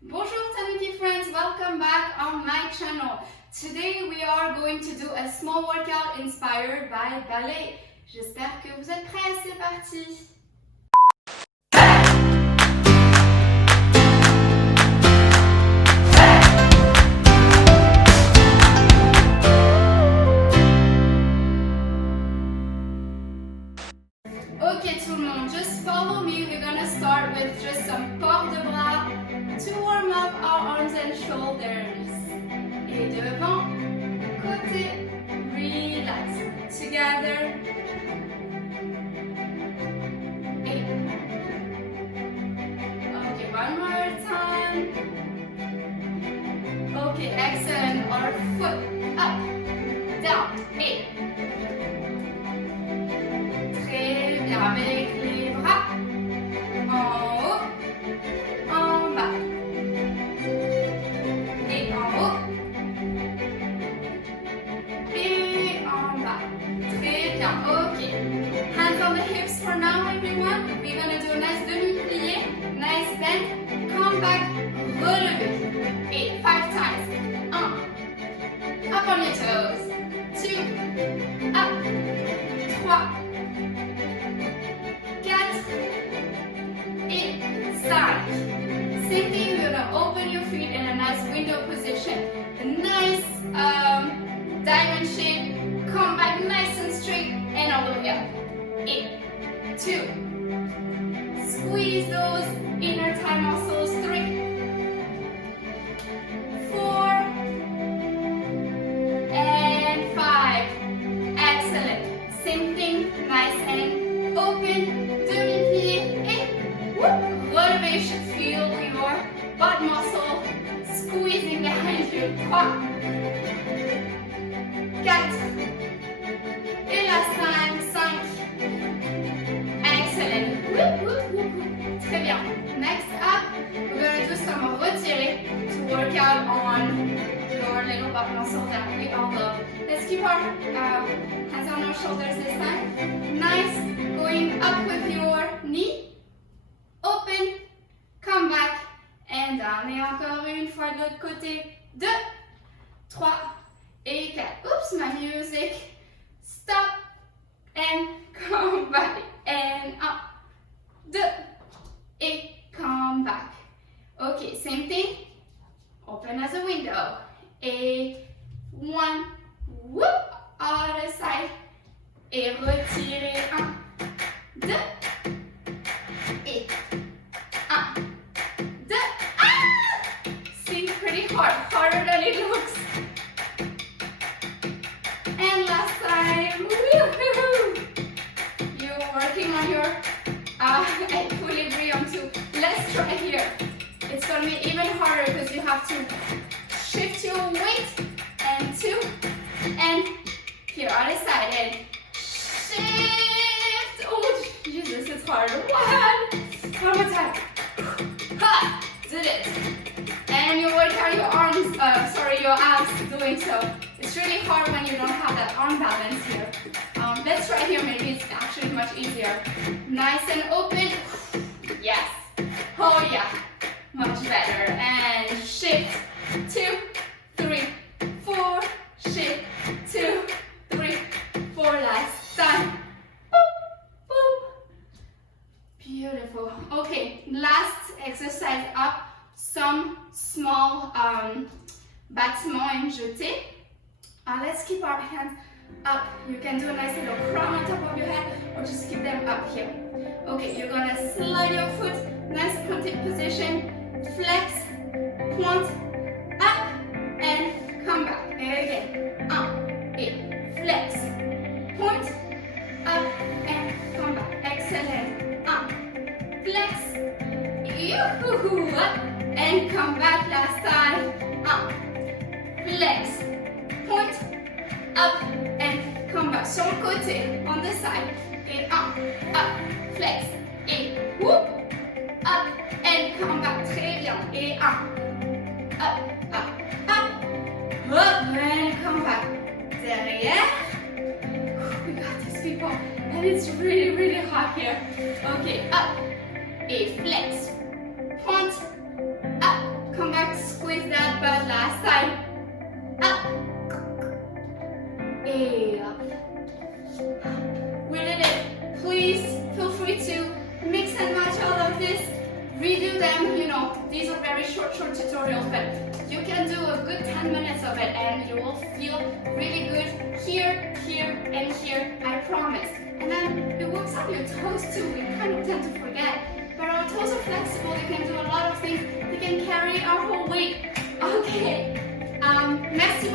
Bonjour Tanuki friends, welcome back on my channel. Today we are going to do a small workout inspired by ballet. J'espère que vous êtes prêts, c'est parti! Ok tout le monde, just follow me. We're gonna start with just some port de bras to warm up our arms and shoulders. Et devant, côté, relax. Together. Et. Okay, one more time. Okay, excellent. Our foot up, down, et. Très bien, avec les bras en haut, en bas et en haut et en bas. Très bien, ok. Hands on the hips for now, everyone. We're gonna do a nice demi-plié, nice bend, come back, relevé. Et 5 times. 1, up on your toes. 2, up. 3, 5. Same thing, you're gonna open your feet in a nice window position. A nice diamond shape. Come back nice and straight and all the way up. 8, 2. Squeeze those inner thigh muscles. 3, 4, and 5. Excellent. Same thing, nice and open. Demi-plié et whoop. Relevé, you should feel your butt muscle squeezing behind you. 3, 4, et last time, 5. Excellent. Whoop, whoop, whoop, whoop. Très bien. Next up, we're going to do some retiré to work out on your little butt muscle that we all love. Let's keep our hands on our shoulders this time. Nice. Going up with your knee. Open, come back, and down. Et encore une fois de l'autre côté. 2, 3, et 4. Oops, my music. Stop, and come back. And up. 2, et come back. Okay, same thing. Open as a window. Et 1, whoop, other side. Et retirez. 1, 2, et 1, 2, pretty hard, harder than it looks. And last time, woo-hoo. You're working on your equilibrium too. Let's try here. It's going to be even harder because you have to shift your weight and 2, and here other side and shift. Oh Jesus, it's hard. 1 more time. Ha! Did it. And you work out your arms, your abs doing so. It's really hard when you don't have that arm balance here. Let's try here, maybe it's actually much easier. Nice and open. Yes. Oh yeah. Much better. And shift. 2, 3, 4. Shift. 2, 3, 4. Last time. Boop, boop. Beautiful. Okay, last exercise up. Some small battements and jetés. Let's keep our hands up. You can do a nice little crown on top of your head or just keep them up here. Okay, you're gonna slide your foot, nice pointed position, flex, point, up, and come back. And again, up, et, flex, point, up, and come back. Excellent. Up, flex, yoo-hoo, up, and come back. Last time. Up, flex, point, up, and come back. Sur le côté, on the side. Et up, flex, et whoop, up, and come back. Très bien. Et up, up, and come back. Derrière. We got this, people. And it's really, really hot here. Okay, up, et flex, point, up, last time. Up. Up. We did it. Please feel free to mix and match all of this. Redo them, you know, these are very short tutorials, but you can do a good 10 minutes of it and you will feel really good here, here, and here, I promise. And then it works on your toes too, we kind of tend to forget. But our toes are flexible, they can do a lot of things, they can carry our whole weight. Okay, next